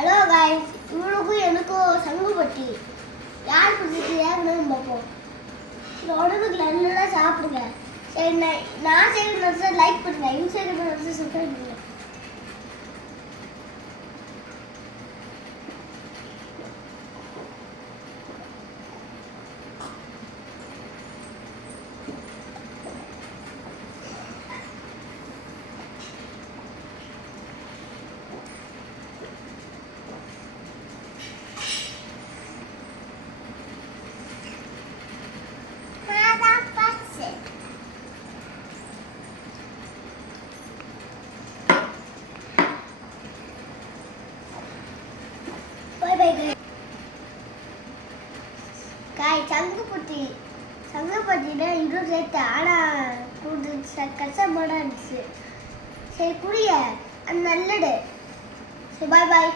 Hello guys, இவனுக்கும் எனக்கும் சங்குபட்டி யார் பிடிச்சி ஏறணும்னு பார்ப்போம். உடம்புக்கு நல்லா சாப்பிடுங்க. சரி, நான் செய்யறது லைக் பண்ணுங்க, இன்ஸ்டாகிராம் சப்ஸ்கிரைப் பண்ணுங்க. சங்குபட்டினா இன்னும் சேர்த்து ஆனால் கஷ்டப்பட இருந்துச்சு. சரி குடிய அது நல்லது. சரி, பாய் பாய்.